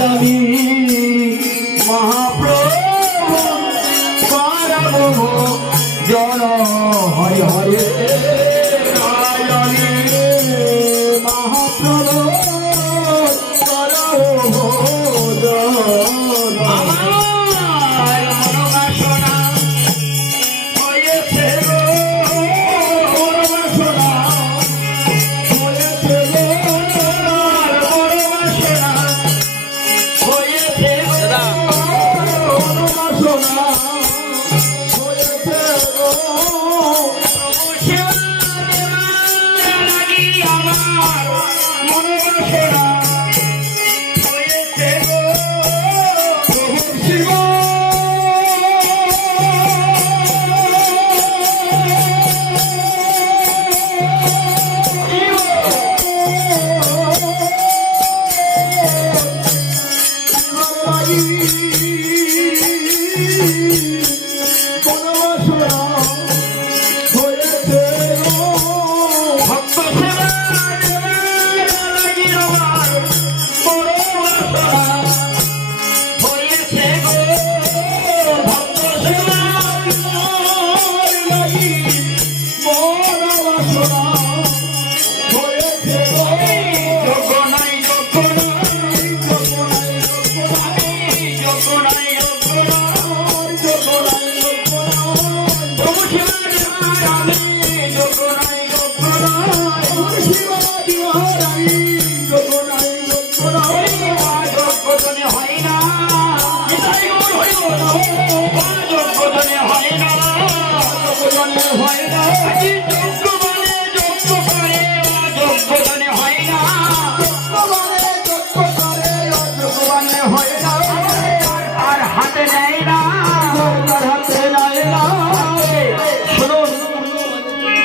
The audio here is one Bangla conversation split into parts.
জানি মহাপ্রভু পরম জন হরে হরে জানি মহাপ্রভু পরম জন আমার মনোবাসনা হয়েছে গো মনোবাসনা হয়েছে গো মনোবাসনা হয়েছে গো মনোবাসনা হয়েছে গো লাগি আমার মনোবাসনা হয়েছে গো প্রভু শিব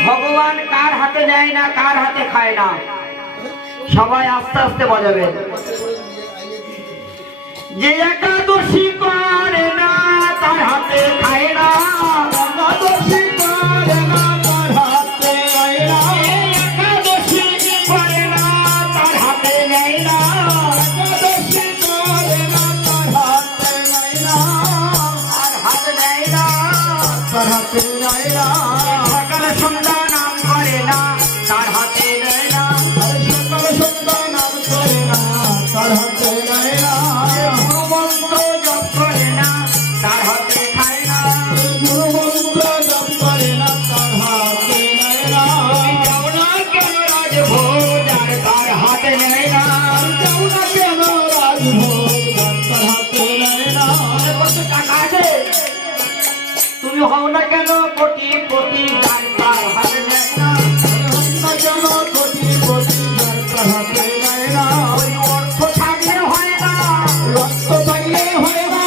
ভগবান কার হাতে নেয় না কার হাতে খায় না সবাই আস্তে আস্তে বাজাবে যে একাদশী করে না তার হাতে খায় না একাদশী করে না তার হাতে খায় না একাদশী করে না তার হাতে নেয় না একাদশী করে না তার হাতে নেয় না তার হাতে নেয় না তার হাতে নেয় না সকাল সন্ধ্যা নাম করে না তার হাতে নেয় না সকাল সন্ধ্যা নাম করে না তার হাতে নেয় না গুরুমন্ত্র জপ করে না তার হাতে খায় না গুরুমন্ত্র জপ করে না তার হাতে নেয় না যাও না কেন রাজভোজ আর তার হাতে নেয় না যাও না কেন রাজভোজ আর তার হাতে নেয় না কত টাকা আছে তুমি হও না কেন কোটি কোটি যার তার হাতে নেয় না কেন কোটি কোটি যার তার হাতে নেয় না ওই অর্থ থাকলে হয় না রক্ত পাইলে হয় না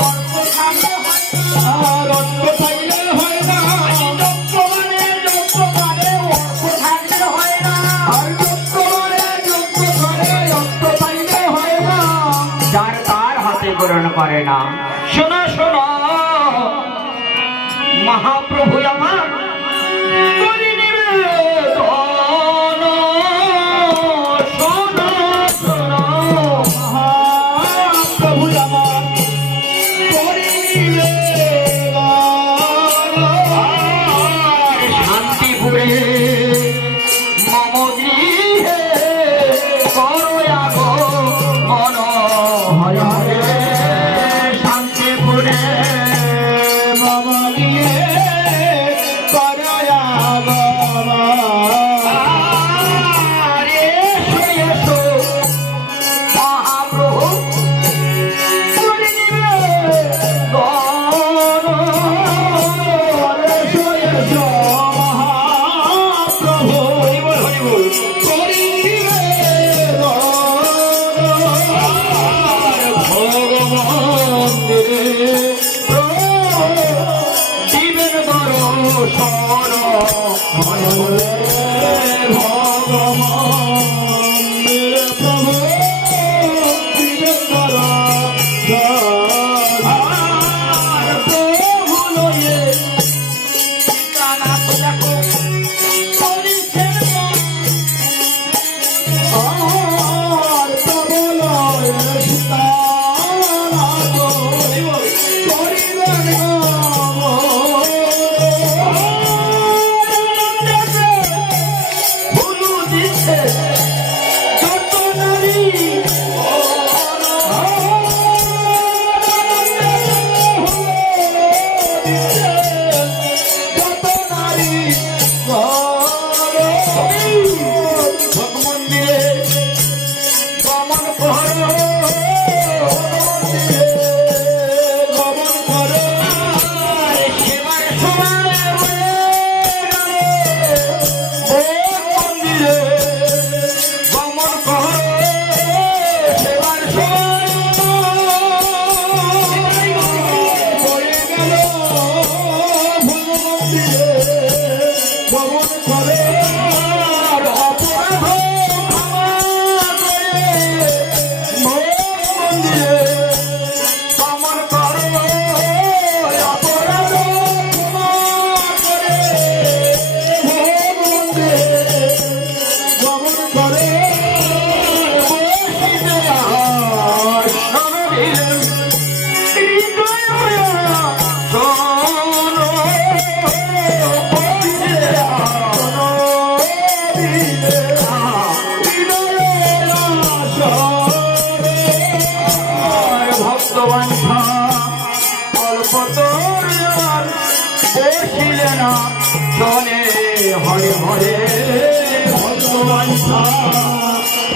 অর্থ থাকলে হয় না রক্ত পাইলে হয় না যজ্ঞ মানে অর্থ থাকলে হয় না আর যজ্ঞ মানে রক্ত পাইলে হয় না যার তার হাতে গ্রহণ করে না শোনো শোনো মহাপ্রভু আমার করি নিবেদন শোনো শোনো মহাপ্রভু আমার করি নিবেদন শান্তিপুরে মম গৃহে করো আগো মন হরে হরে শান্তিপুরে মম গৃহে বাঞ্ছা কল্পতর বসিলে না চলে হরে হরে ভক্ত বাঞ্ছা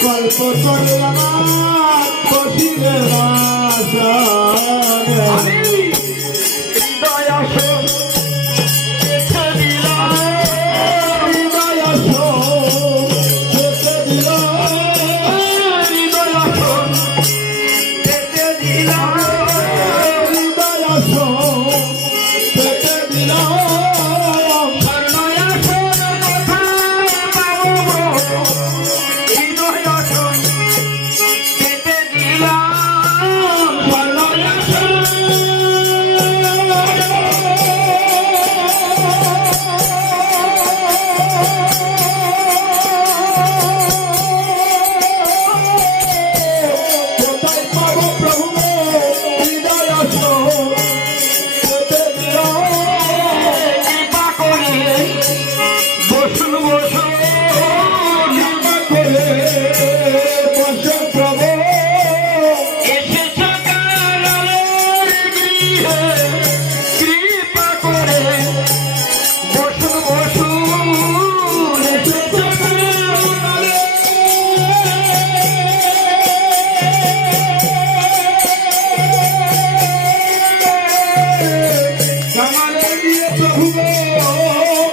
কল্পতর বসিলে না চলে হৃদয় আসন দেখে দিলাম হৃদয় আসন দেখে দিলাম হৃদয় আসন দেখে দিলাম হৃদয় আসন দেখে দিলাম স্বর্ণয় আসন কথা পাবো হৃদয় আসন দেখে দিলাম স্বর্ণয় আসন কোথায় পাবো প্রভু হৃদয় আসন দেখে দিলাম কৃপা করে বসুন বসুন কৃপা করে বসুন প্রভু এসেছ কালের গৃহে কৃপা করে বসুন বসুন এসেছ কামালের গৃহে প্রভু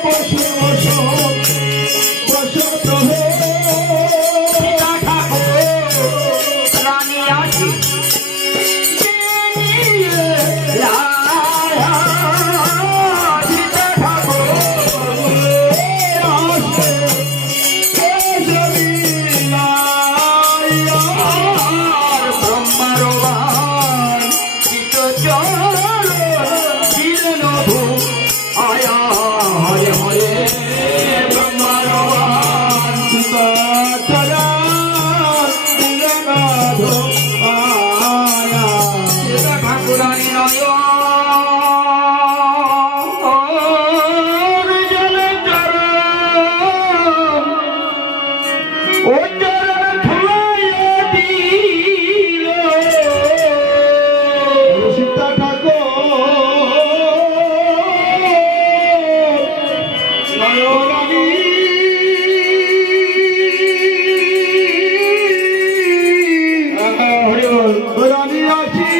বসুন বসুন বসুন প্রভু সীতা ঠাকুর রানী আছে সীতা ঠাকুর আসে ব্রহ্মার বাণ চিত চল দিলেন ভূ আয়া হরে হরে ব্রহ্মার বাণ চিত চল দিলেন ভূ আয়া সীতা ঠাকুরানী নয় ও চরণ ধুলাইয়া দিল সীতা ঠাকুর নয়রানী রানী আছি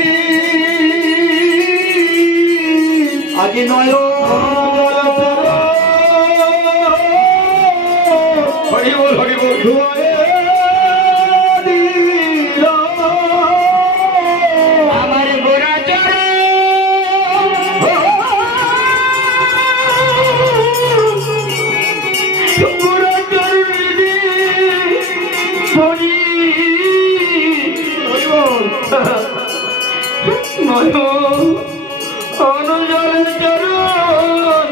আজি নয় হরি বল হরি বল আমার গোরা অনুজল চরণ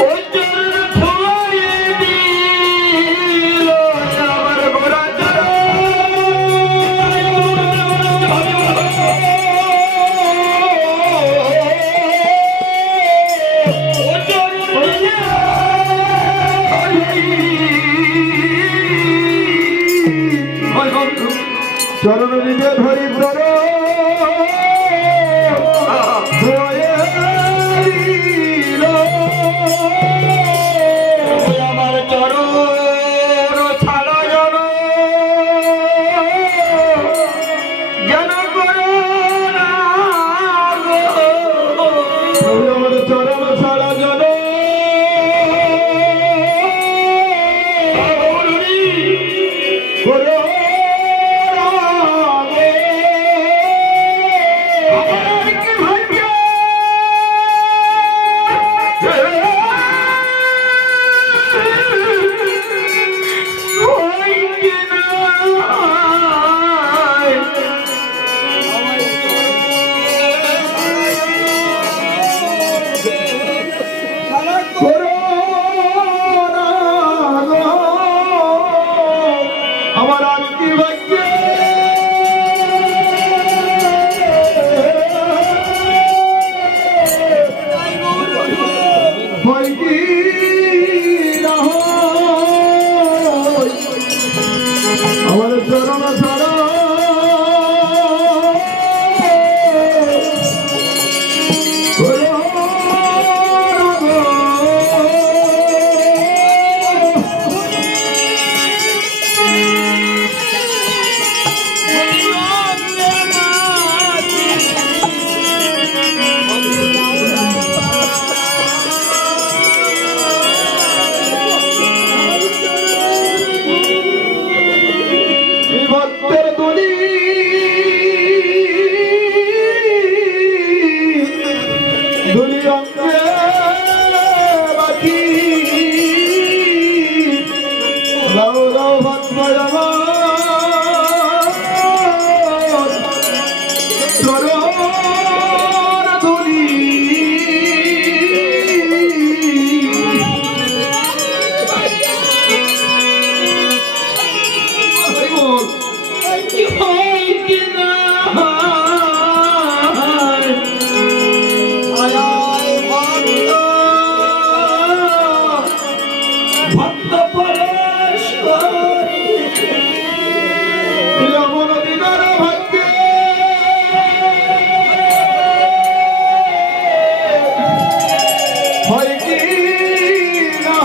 ও চরণ ধুয়ে দিল আমার গোরা চরণ নিজে ধরি ব্রর আমার চরণ ছাড়া জন যেন করো না আমার চরণ ছাড়া জন করো আমার কি ভাগ্য ধরি ধরি অঙ্গে বাকি গাও গাও ভক্ত আমার চরণ ধরি ভক্ত পরেশ্বরী অমর দিদার ভাগ্যে হয় কি না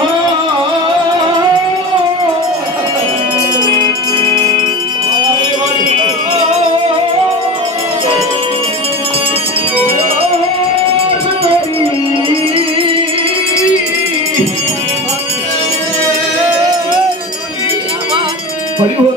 হরি বল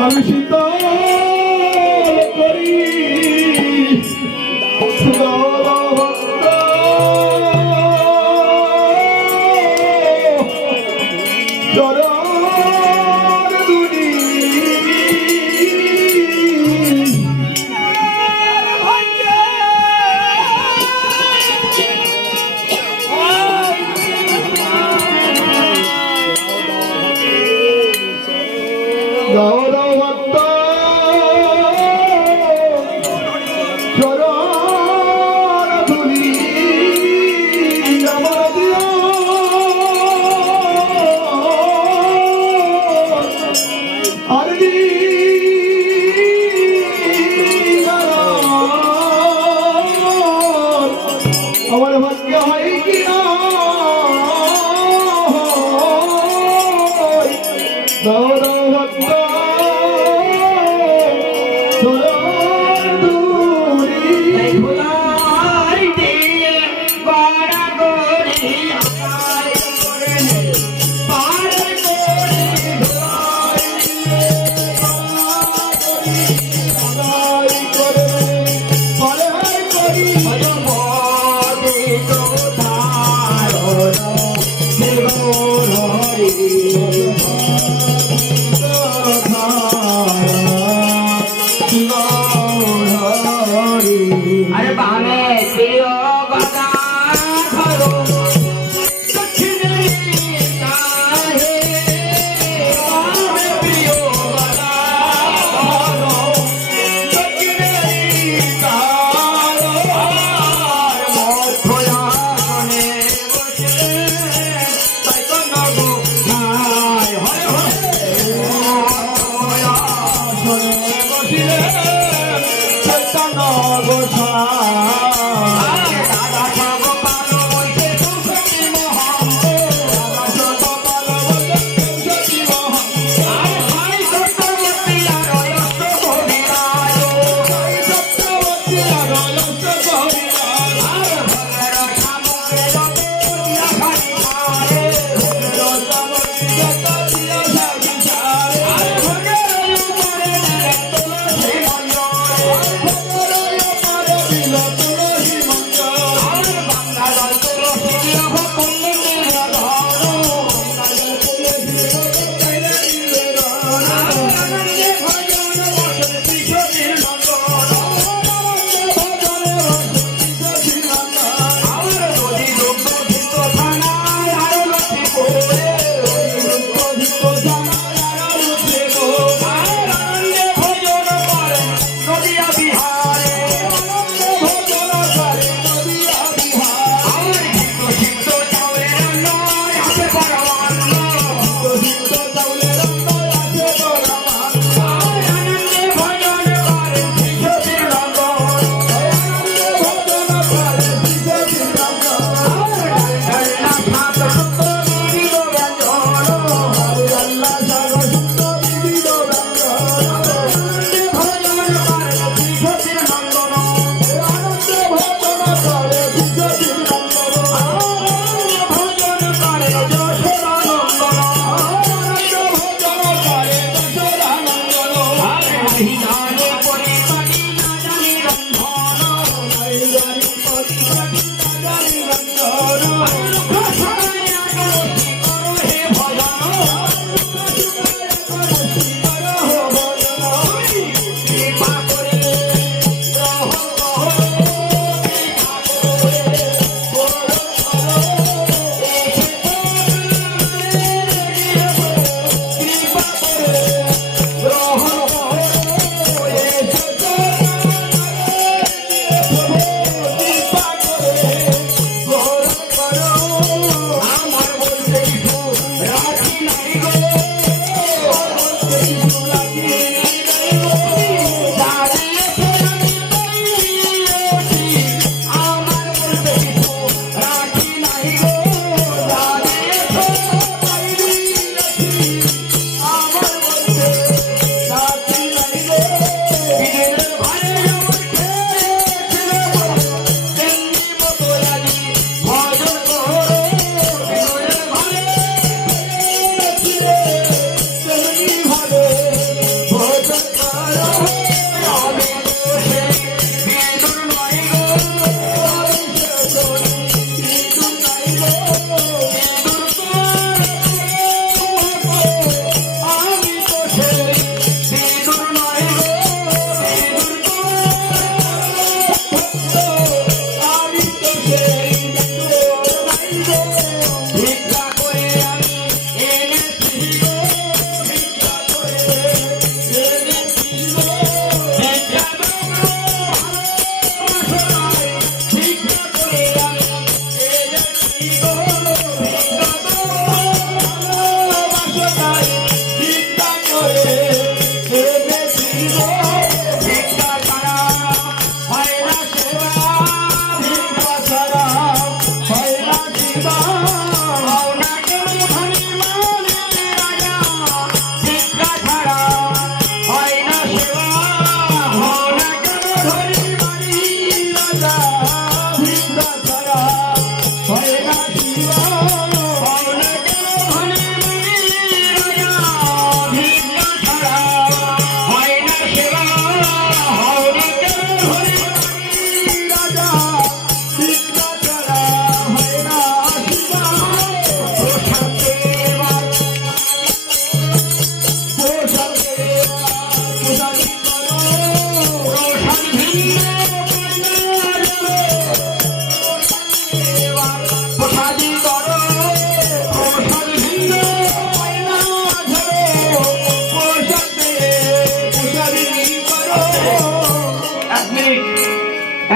আমি সীতা করি আমার ভাগ্য হয় কি না দাও দাও ভক্ত अरे बामे प्रिय गदा धरो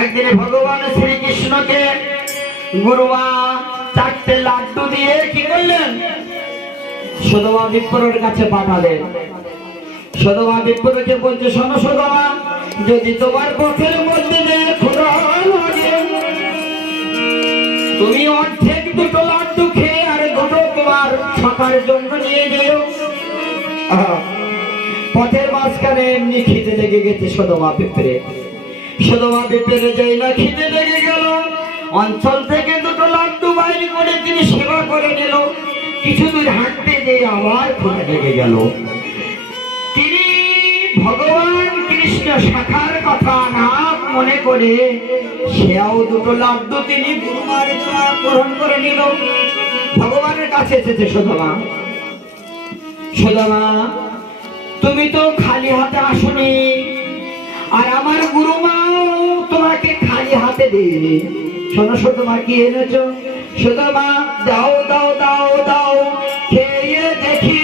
একদিন ভগবান শ্রীকৃষ্ণকে গুরুমা চারটে লাড্ডু দিয়ে কি করলেন, সদমা বিপ্রের কাছে পাঠালেন। সদমা বিপ্রকে বলছে, শোনো সদমা, যদি তোমার পথের মধ্যে খোদা লাগে, তুমি অর্ধেক দুটো লাড্ডু খেয়ে আর দুটো তোমার সকার জন্য নিয়ে যেও। পথের মাঝখানে এমনি খিদে লেগে গেছে সদমা বিপ্রে। সদমা বিপ্রে যাই না খিদে লেগে গেল, অঞ্চল থেকে দুটো লাড্ডু বাইরে করে তিনি সেবা করে নিল। কিছু দূর হাঁটতে যেয়ে আবার খিদে লেগে গেল। তিনি ভগবান কৃষ্ণ শাখার কথা না মনে করে সেও দুটো লাড্ডু তিনি গুরুমার গ্রহণ করে নিল। ভগবানের কাছে এসেছে সুদামা। সুদামা, তুমি তো খালি হাতে আসনি, আর আমার গুরুমাও তোমাকে খালি হাতে দেয়নি। শোনো সুদামা, কি এনেছো? সুদামা, দাও দাও দাও দাও, খেয়ে দেখি।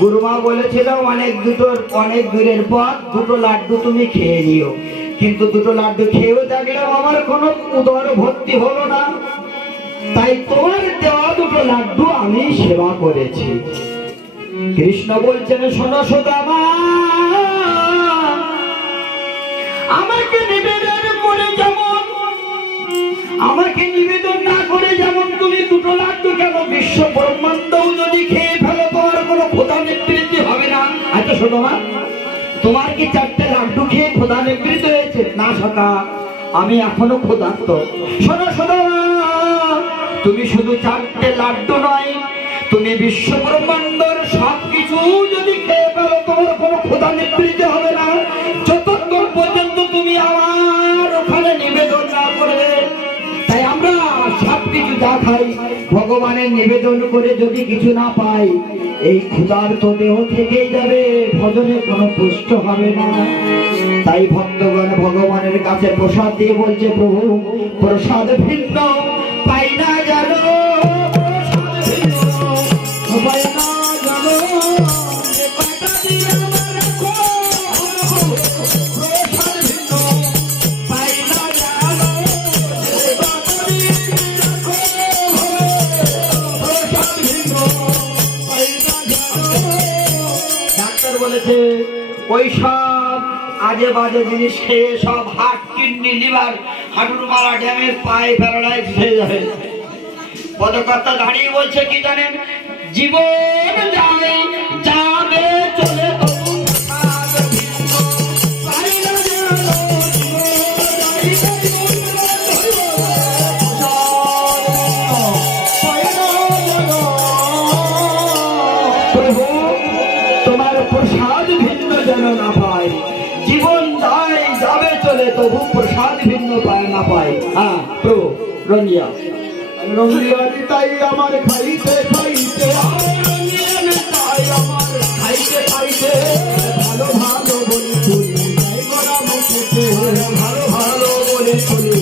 গুরুমা বলেছিল অনেক দূরের পথ, দুটো লাড্ডু তুমি খেয়ে নিও। কিন্তু দুটো লাড্ডু খেয়েও দেখলাম আমার কোনো উদর ভর্তি হলো না, তাই তোমার দেওয়া দুটো লাড্ডু আমি সেবা করেছি। কৃষ্ণ বলছেন, শোনো সুদামা, আমাকে নিবেদন করে যেমন, আমাকে নিবেদন না করে যেমন তুমি দুটো লাড্ডু কেন বিশ্ব ব্রহ্মাণ্ডও যদি খেয়ে ফেলো তোমার কোনো ক্ষুধা নিবৃত্তি হবে না। আচ্ছা সুদামা, তোমার কি চারটে লাড্ডু খেয়ে ক্ষুধা নিবৃত্তি হয়েছে? না সখা, আমি এখনো ক্ষুধার্ত। শোনো সুদামা, তুমি শুধু চারটে লাড্ডু নয়, তুমি বিশ্ব ব্রহ্মাণ্ডের সবকিছু যদি খেয়ে ফেলো তোমার কোনো ক্ষুধা নিবৃত্তি হবে না, যতক্ষণ পর্যন্ত তুমি আমার ওখানে নিবেদন না করবে। তাই আমরা সবকিছু যা খাই ভগবানের নিবেদন করে যদি কিছু না পাই, এই ক্ষুধার্ত দেহ থেকেই যাবে, ভজনে কোনো পুষ্ট হবে না। তাই ভক্তগণ ভগবানের কাছে প্রসাদ দিয়ে বলছে, প্রভু প্রসাদ ভিন্ন পাই না জানো, পাই না জানো, ওই সব আজে বাজে জিনিস খেয়ে সব হার্ট, কিডনি, লিভার, হাঁটুর মারা ড্যামেজ, পায়ে প্যারালাইজ হয়ে যাবে। পদকর্তা দাঁড়িয়ে বলছে কি জানেন, জীবন যাবে যাবে চলে প্রভু, তোমার প্রসাদ ভিন্ন যেন না পায়। জীবন যায় যাবে চলে, তবু প্রসাদ ভিন্ন পায় না পায়। হ্যাঁ প্রভু, রঞ্জিয়া তাই আমার খাইতে খাইতে, তাই আমার খাইতে খাইতে ভালো ভালো বলে চলি, ভালো ভালো বলে চলি,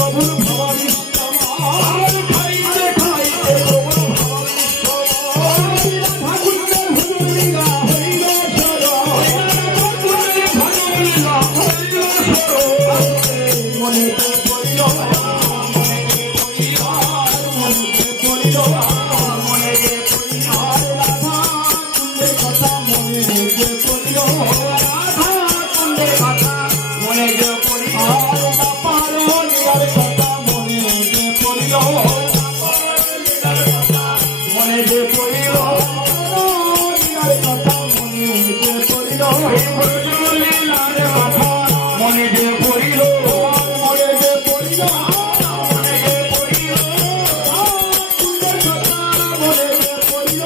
প্রভু মনে যে পড়িল লীলার কথা মনে যে পড়িল লীলার কথা মনে যে পড়িল মনে যে পড়িল মনে যে পড়িল কুণ্ডের কথা মনে যে পড়িল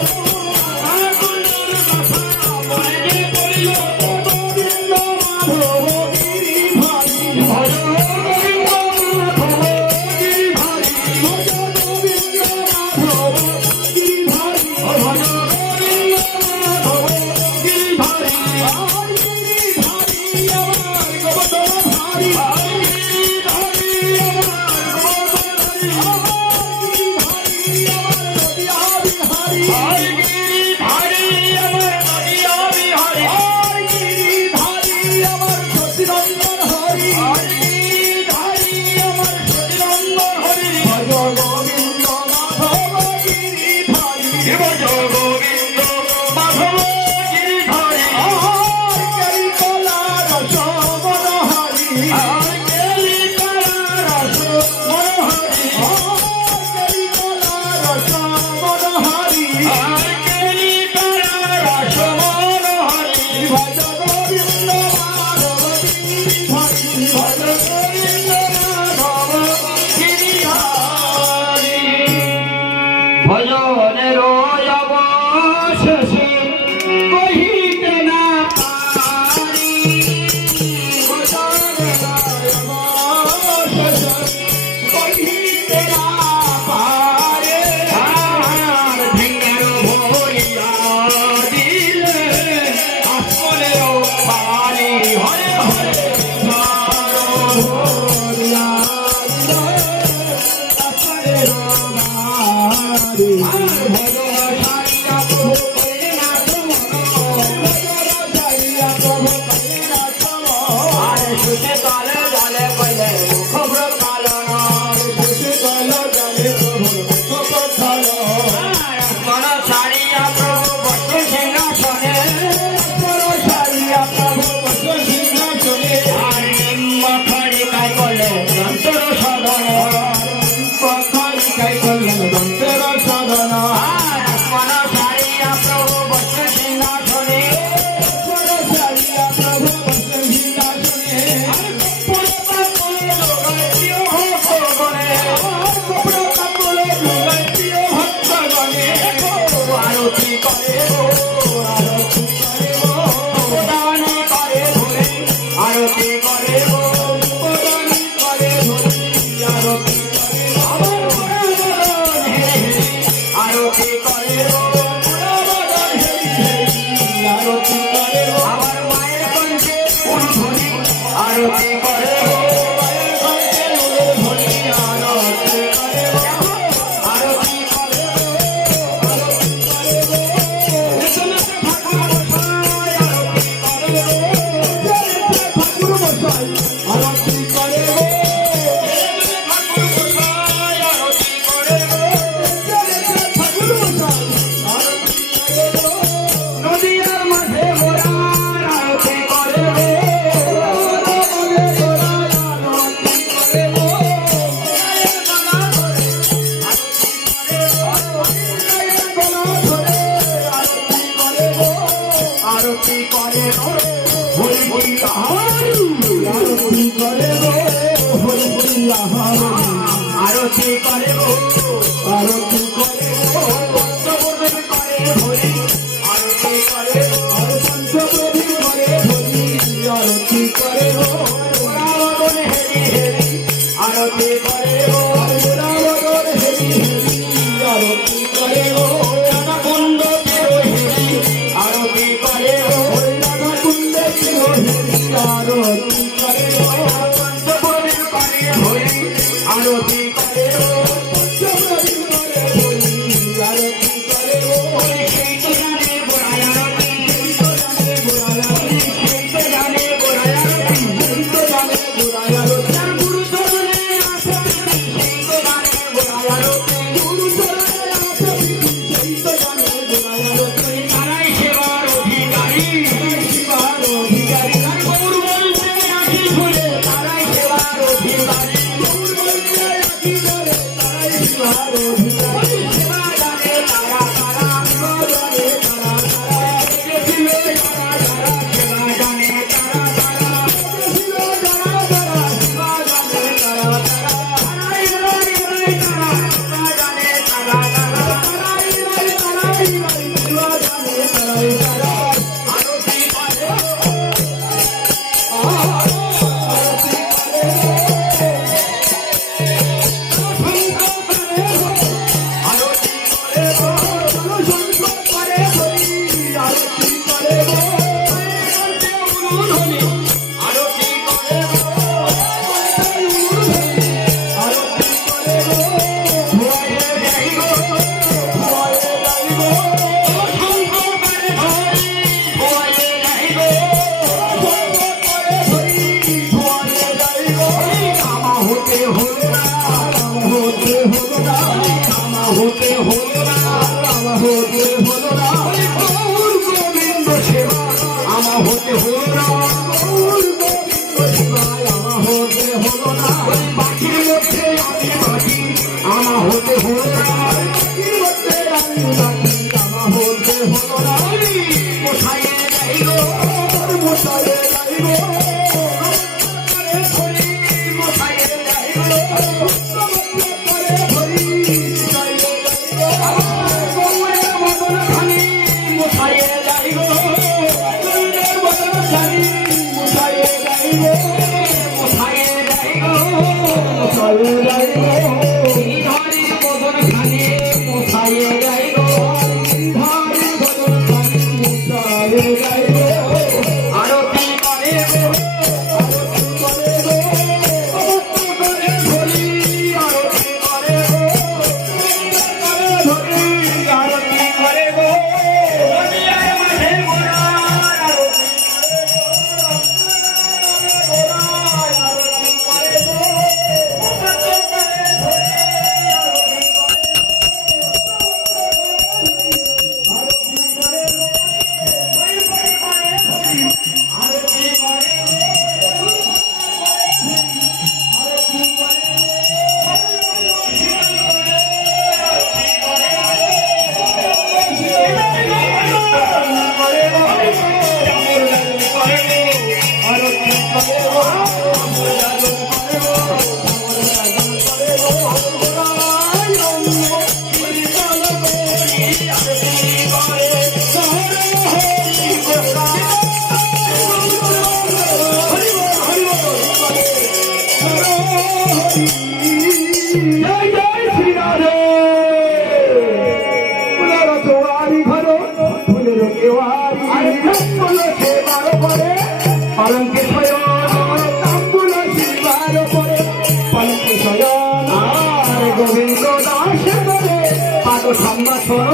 কুণ্ডের কথা মনে যে পড়িল গোবিন্দ মাধব গিরিধারী ভজ গোবিন্দ মাধব গিরিধারী ভজ গোবিন্দ মাধব গিরিধারী ভজ গোবিন্দ মাধব গিরিধারী গিরিধারী আমার গোবর্ধনধারী গিরিধারী আমার গোবর্ধনধারী গিরিধারী আমার নদিয়া বিহারী গিরিধারী আমার নদিয়া বিহারী গিরিধারী আমার সচিরঞ্জন হরি গিরিধারী আমার সচিরঞ্জন হরি ভজ গোবিন্দ মাধব গিরিধারী ভজ গোবিন্দ মাধব গিরিধারী কেলি কলা রস মনোহরি কেলি কলা রস মনোহরি কেলি কলা রস মনোহরি কেলি কলা রস মনোহরি ভজ গোবিন্দ মাধব গিরিধারী ভজ গোবিন্দ মাধব গিরিধারী ভজনের অবশেষে কহিতে না পারি ভজনের অবশেষে কহিতে না পারে আর ভেঙ্গের ভরিয়া দিলে আসলেও পারি হরে হরে ভরিয়া দিলে আসলেও নারী ভজ সারিয়া প্রভু কইলে না তোমার ভজ সারিয়া প্রভু কইলে না তোমার আরে সুতে তালে জালে কইলে খবর কালো সুতে তালে জালে প্রভু খবর কালো মন সারিয়া প্রভু বসে সিংহাসনে মন সারিয়া প্রভু বসে সিংহাসনে আর মাথারি কাই করলে যন্ত্র সাধন মাথারি কাই করলে যন্ত্র সাধন মন সারিয়া প্রভু বসে সিংহাসনে মন সারিয়া প্রভু বসে সিংহাসনে কপড় কাপড় লোগাই প্রিয় ভক্তগণে কপড় কাপড় লোগাই প্রিয় ভক্তগণে আরতি করে আরতি করে দানি করে ধরে আরতি করে দানি করে ধরে আরতি করে আমার মন হেরে আরতি করে আরতি করে আমার মায়ের কণ্ঠে ফুল ধরি আরতি করে মায়ের কণ্ঠে ফুল ধরি আরতি করে আরতি করে ঠাকুর মশাই আরতি করে ঠাকুর মশাই আরতি করে ঠাকুর মশাই আরতি করে নদিয়ার মাঝে গোরার আরতি করে আরতি করে হরি হরি আরতি করে হরি হরি আরতি করে আরতি করে পঞ্চপ্রদীপ করে হরি আরতি করে পঞ্চপ্রদীপ করে হরি আরতি করে রাবণ হেরি হেরি আরতি করে রাবণ হেরি হেরি আরতি করে রাধা কুণ্ড হেরি আরতি করে রাধা কুণ্ড হেরি আরতি করে পঞ্চপ্রদীপ করে হরি আরতি করে পঞ্চপ্রদীপ করে হরি আরতি করে সেই তো জানে গোড়ায় আরতি সেই তো জানে গোড়ায় আরতি সেই তো জানে গোড়ায় আরতি সেই তো জানে গোড়ায় আরতি আর গুরু চরণে আসে সেই তো জানে গোড়ায় আরতি গুরু চরণে আসে সেই তো জানে গোড়ায় আরতি তারাই সেবার অধিকারী সেবার অধিকারী আর গৌর বলছে রাখি ভুলে তারাই সেবার অধিকারী গৌর বলছে রাখি ভুলে তারাই সেবার অধিকারী সেবা জানে তারা আমার হতে হলো না গৌর গোবিন্দ সেবা আমার হতে হলো না গৌর গোবিন্দ সেবায় আমার হতে হলো না বাকির মধ্যে আমি বাকি আমার হতে হলো না বাকির মধ্যে আমি বাকি আমার হতে হলো না মশাইয়ে যাই গো মশাইয়ে যাই গো মশাইয়ে যাই গো গোবিন্দ দাসে করে পাদ সম্ভাষণ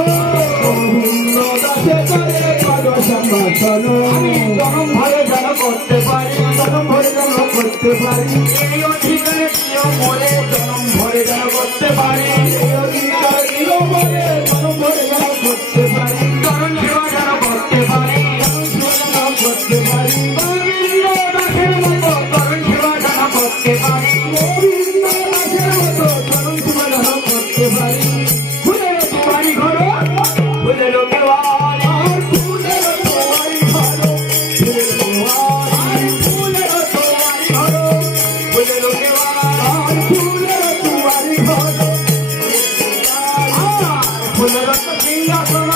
গোবিন্দ দাসে করে পাদ সম্ভাষণ আমি জনম ভরে যেন করতে পারি জনম ভরে যেন করতে পারি এই অধিকারে প্রিয় মনে জনম ভরে যেন করতে পারি এই অধিকার প্রিয় মনে জনম ভরে যেন করতে পারি চরণ সেবা যেন করতে পারি চরণ সেবা যেন করতে পারি গোবিন্দ দাসের মতো চরণ সেবা যেন করতে পারি গোবিন্দ দাসের মতো চরণ সেবা যেন করতে পারি ফুলের তোমারি ঘর ফুলের কেওয়ার ফুলের তোমারি ঘর ফুলের কেওয়ার ফুলের তোমারি ঘর ফুলের কেওয়ার ফুলের তোমারি ঘর ফুলের সিংহাসন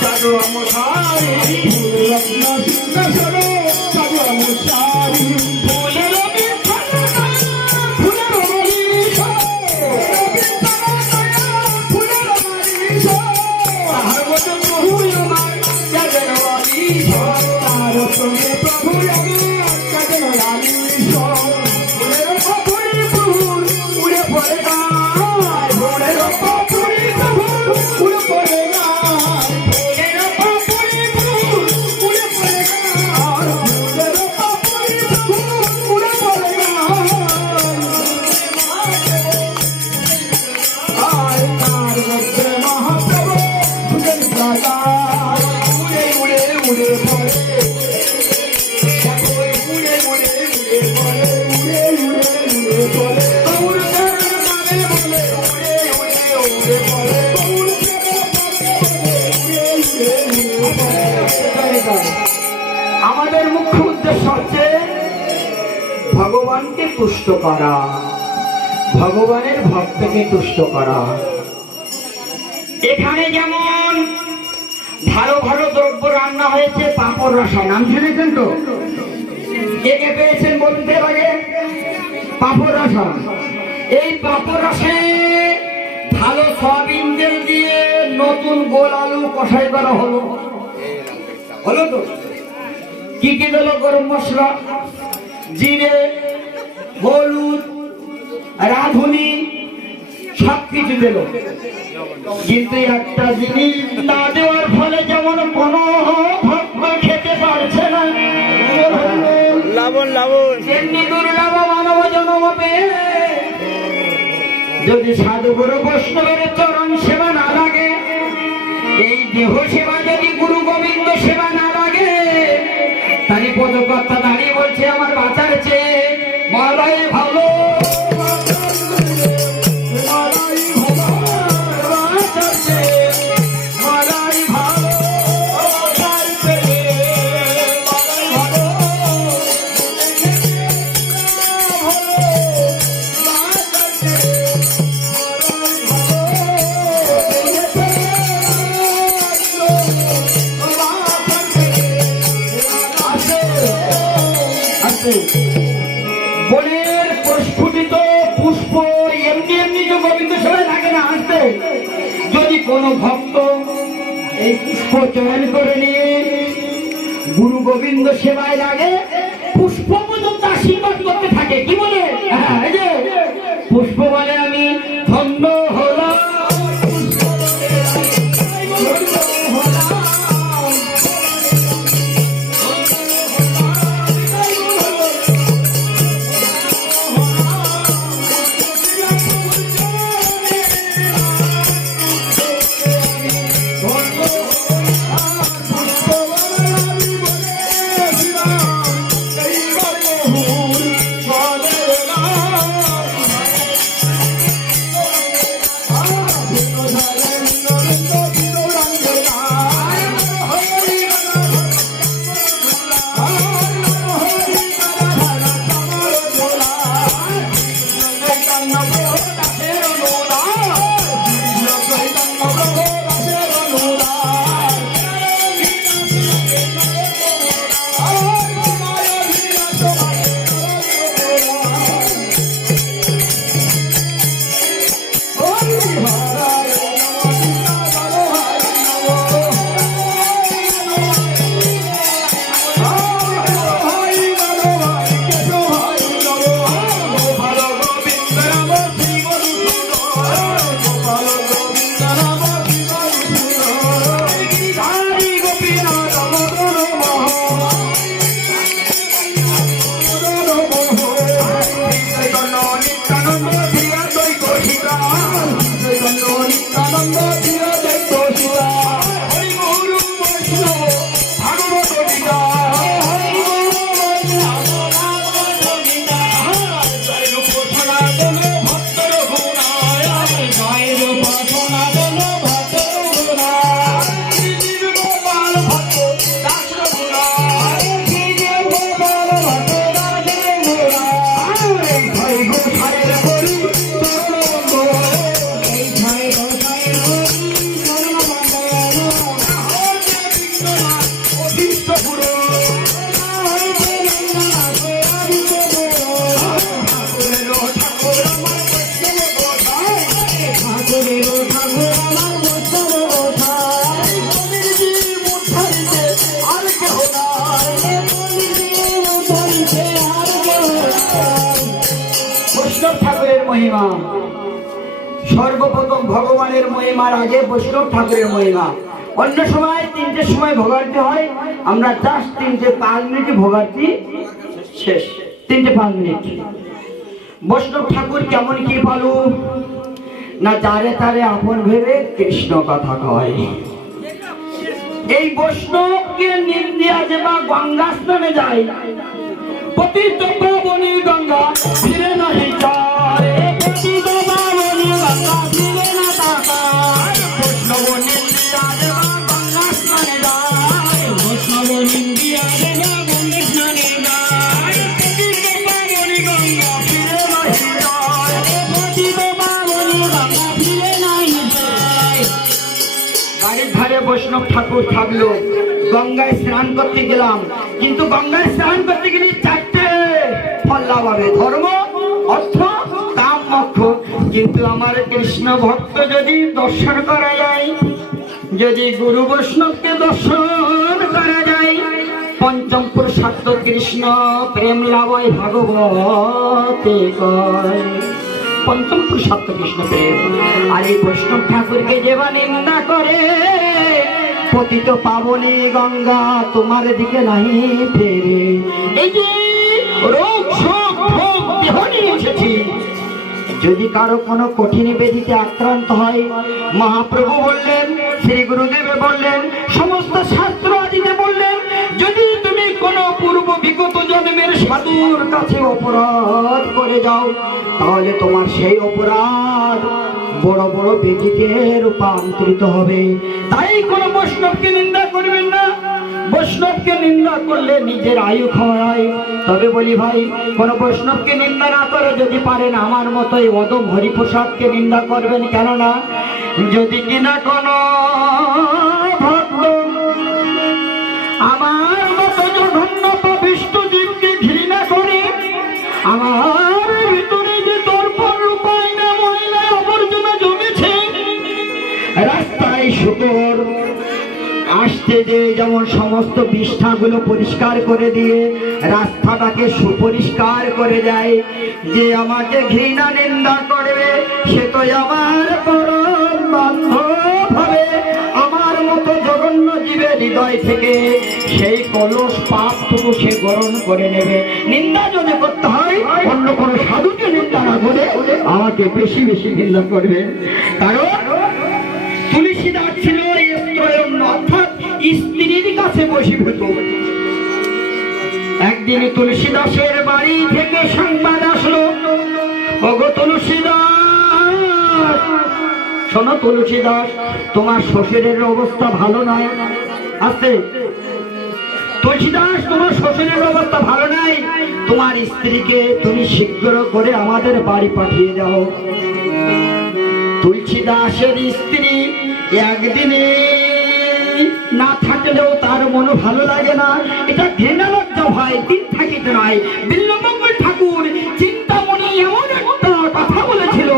চাদু আমসারি ফুলের রত্ন সিংহাসন চাদু আমসারি ফুলের আমাদের মুখ্য উদ্দেশ্য হচ্ছে ভগবানকে তুষ্ট করা, ভগবানের ভক্তকে তুষ্ট করা। এখানে যেমন ভালো ভালো দ্রব্য রান্না হয়েছে, পাঁপড় রসা, নাম শুনেছেন তো? কে কে পেয়েছেন বলতে আগে? পাঁপড় রসা। এই পাঁপড় রসে ভালো সয়াবিন তেল দিয়ে নতুন গোল আলু কষাই করা হলো, হলো তো? কি কি দিল? গরম মশলা, জিরে, হলুদ, রাঁধুনি, সবকিছু দিল। কিন্তু একটা জিনিস না দেওয়ার ফলে যেমন কোনো ভক্ত খেতে পারছে না, লবণ লবণ তেমনি দুর্লভ মানব জন্ম পেয়ে যদি সাধু গুরু বৈষ্ণবের চরণ সেবা না লাগে এই দেহ সেবা যদি গুরু গোবিন্দ সেবা না লাগে, তারই পদকর্তা দাঁড়িয়ে বলছে আমার বাঁচার চেয়ে মারাই ভালো। বনের প্রস্ফুটিত পুষ্প এমনি এমনি তো গোবিন্দ সেবায় লাগে না আসতে। যদি কোনো ভক্ত এই পুষ্প চয়ন করে নিয়ে গুরু গোবিন্দ সেবায় লাগে, পুষ্প পর্যন্ত আশীর্বাদ করতে থাকে। কি বলে? হ্যাঁ, এই যে পুষ্প বলে আমি ধন্য হলাম। মহিমা সর্বপ্রথম ভগবানের মহিমার আগে বৈষ্ণব ঠাকুরের মহিমা। অন্য সময় তিনটের সময় ভোগারতি হয়, আমরা জাস্ট 3-5 মিনিটে ভোগারতি শেষ। 3-5 মিনিট। বৈষ্ণব ঠাকুর কেমন কি পালু না, যারে তারে আপন ভেবে কৃষ্ণ কথা কয়। এই বৈষ্ণবকে নিন্দিয়া যে বা গঙ্গা স্নানে যায়, পতিত পাবনী গঙ্গা ফিরে নাহি যায়, পতিত পাবনী গঙ্গা ফিরে না তাকায়। বৈষ্ণব নিন্দিয়া যে বা গঙ্গা স্নানে যায়, বৈষ্ণব নিন্দিয়া যে বা গঙ্গা স্নানে যায়, পতিত পাবনী গঙ্গা ফিরে নাহি যায়, পতিত পাবনী গঙ্গা ফিরে নাহি যায়। বাড়ির ধারে বৈষ্ণব ঠাকুর থাকলো, গঙ্গায় স্নান করতে গেলাম, কিন্তু গঙ্গায় স্নান করতে গেলে 4টে ফল লাভ হবে, ধর্ম, অর্থ, কাম, মোক্ষ। কিন্তু আমার কৃষ্ণ ভক্ত যদি দর্শন করা যায়, যদি গুরু বৈষ্ণবকে দর্শন করা যায়, পঞ্চম পুরুষার্থ কৃষ্ণ প্রেম লাভই ভাগবতে কয়। পঞ্চম পুরুষার্থ কৃষ্ণ প্রেম। আর এই বৈষ্ণব ঠাকুরকে যেবা নিন্দা করে, পতিত পাবনী গঙ্গা তোমার দিকে নাহি ফেরে। এই যে রোগ শোক ভোগ দেহ নিয়ে এসেছি, যদি কারো কোনো কঠিন ব্যাধিতে আক্রান্ত হয়, মহাপ্রভু বললেন, শ্রী গুরুদেবে বললেন, সমস্ত শাস্ত্র আদিতে বললেন, যদি তুমি কোনো পূর্ব বিগত জন্মের সাধুর কাছে অপরাধ করে যাও, তাহলে তোমার সেই অপরাধ বড় বড় ব্যাধিতে রূপান্তরিত হবে। তাই কোনো বৈষ্ণবকে নিন্দা করবেন না। বৈষ্ণবকে নিন্দা করলে নিজের আয়ু ক্ষয়। তবে বলি ভাই, কোন বৈষ্ণবকে নিন্দা না করে যদি পারেন আমার মতো এই অদম হরিপ্রসাদকে নিন্দা করবেন। কেননা যদি কিনা কোন ভক্ত আমার মতো জঘন্য পাপিষ্ঠ জীবকে ঘৃণা করে, আমার ভিতরে যে দর্পণ রূপায় না ময়লা আবর্জনা জমেছে, রাস্তায় শুকর আসতে যে যেমন সমস্ত বিষ্ঠাগুলো পরিষ্কার করে দিয়ে রাস্তাটাকে সুপরিষ্কার করে দেয়, যে আমাকে ঘৃণা নিন্দা করবে সে তো আমার পরম বান্ধব হবে। আমার মতো জঘন্য জীবের হৃদয় থেকে সেই কলস পাপটুকু সে গ্রহণ করে নেবে। নিন্দা যদি করতে হয় অন্য কোনো সাধুকে নিন্দা না করে আমাকে বেশি বেশি নিন্দা করবে। কারণ তুলসীদাস ছিল অর্থাৎ স্ত্রীর কাছে বশীভূত। একদিন তুলসীদাসের বাড়ি থেকে সংবাদ আসলো, ওগো তুলসীদাস, শোনো তুলসীদাস, তোমার শ্বশুরের অবস্থা ভালো নয়। আছে তুলসীদাস, তোমার শ্বশুরের অবস্থা ভালো নাই, তোমার স্ত্রীকে তুমি শীঘ্র করে আমাদের বাড়ি পাঠিয়ে দাও। তুলসীদাসের স্ত্রী একদিনে না থাকলেও তার মনে ভালো লাগে না, এটা ঘৃণা লজ্জা হয়, দিন থাকিতে নয়। বিল্বমঙ্গল ঠাকুর চিন্তামণি এমন একটা কথা বলেছিল,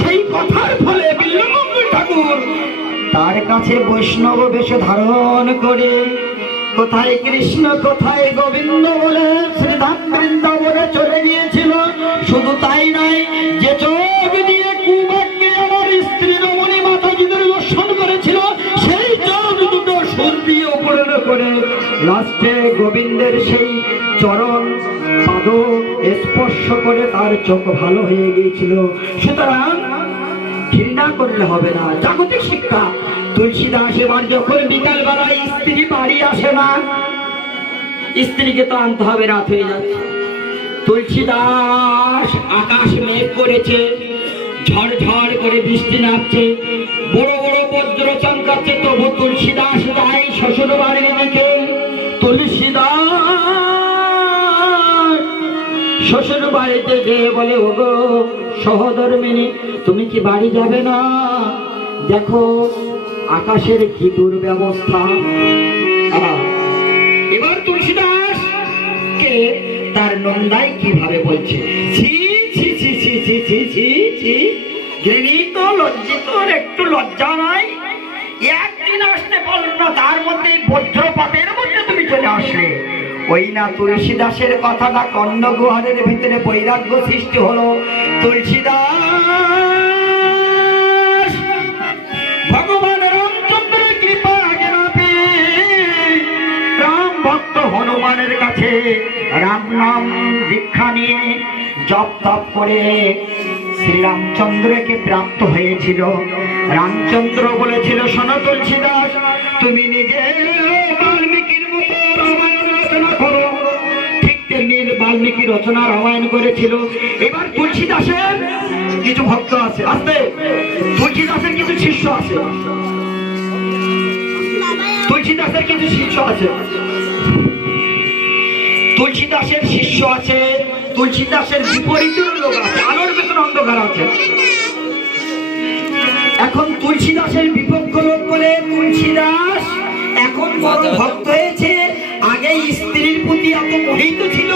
সেই কথার ফলে বিল্বমঙ্গল ঠাকুর তার কাছে বৈষ্ণব বেশ ধারণ করে কোথায় কৃষ্ণ কোথায় গোবিন্দ বলে শ্রীধাম বৃন্দাবনে চলে গিয়েছিল। শুধু তাই নয়, যে চোখ দিয়ে কুবাক্যে আমার স্ত্রী রমণী মাতাজিদের দর্শন করেছিল, সেই চোখ দুটো সুর দিয়ে উপরণ করে লাস্টে গোবিন্দের সেই চরণ পাদ স্পর্শ করে তার চোখ ভালো হয়ে গিয়েছিল। সুতরাং ঘৃণা করলে হবে না, জাগতিক শিক্ষা। তুলসীদাস এবার যখন বিকাল বেলায় স্ত্রী বাড়ি আসে না, স্ত্রীকে তো আনতে হবে, রাত হয়ে যাচ্ছে। তুলসীদাস আকাশ মেঘ করেছে, ঝড় ঝড় করে বৃষ্টি নামছে, বড় বড় বজ্র চমকাচ্ছে, তবু তুলসীদাস যায় শ্বশুর বাড়ির দিকে। তুলসীদাস শ্বশুর বাড়িতে গিয়ে বলে, ওগো সহধর্মিনী, তুমি কি বাড়ি যাবে না? দেখো আকাশের কি দুর্ব্যবস্থা। এবার তুলসীদাস কে তার নন্দাই কিভাবে বলছে, ছি ছি ছি ছি ছি ছি ছি ছি, ঘৃণিত লজ্জিত, একটু লজ্জা নাই। একদিন আসতে পারল না, তার মধ্যে বজ্রপাতের মধ্যে তুমি চলে আসলে। ওই না তুলসীদাসের কথাটা কর্ণগুহারের ভিতরে বৈরাগ্য সৃষ্টি হলো। তুলসীদাস ভগবান রামচন্দ্রের কৃপা রাম ভক্ত হনুমানের কাছে রাম নাম দীক্ষা নিয়ে জপ তপ করে শ্রীরামচন্দ্রকে প্রাপ্ত হয়েছিল। রামচন্দ্র বলেছিল, শোনো তুলসীদাস, তুমি নিজে বাল্মীকির মতো রামায়ণ রচনা করো। ঠিক তেমনি বাল্মীকি রচনা রামায়ণ করেছিল। এবার তুলসীদাসের কিছু ভক্ত আছে, আসতে তুলসীদাসের কিছু শিষ্য আছে, তুলসীদাসের কিছু শিষ্য আছে, তুলসীদাসের শিষ্য আছে, তুলসীদাসের বিপরীতের লোক আছে, আলোর ভেতর অন্ধকার আছে। এখন তুলসীদাসের বিপক্ষ লোক বলে, তুলসীদাস এখন বড় ভক্ত হয়েছে, আগে স্ত্রীর প্রতি এত মোহিত ছিল,